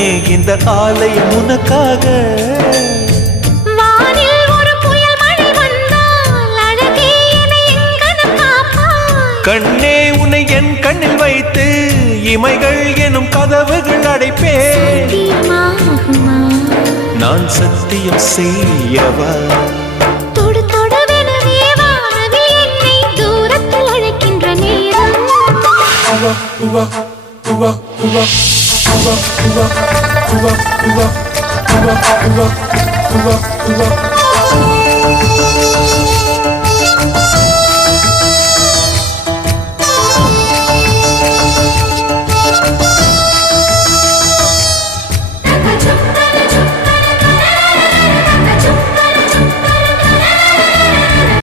கண்ணே இந்த ஆலயம் உனக்காக. வானில் ஒரு புயல் மழை வந்தால் அழகே என்னை எங்கனம் காப்பாய். கண்ணே உன்னை என் கண்ணில் வைத்து இமைகள் எனும் கதவுகள் அடைப்பேன். சத்தியமாகுமா? நான் சத்தியம் செய்யவா? தொடு தொடுவெனவே வானவில் என்னை தூரத்தில் அழைக்கின்ற நேரம்.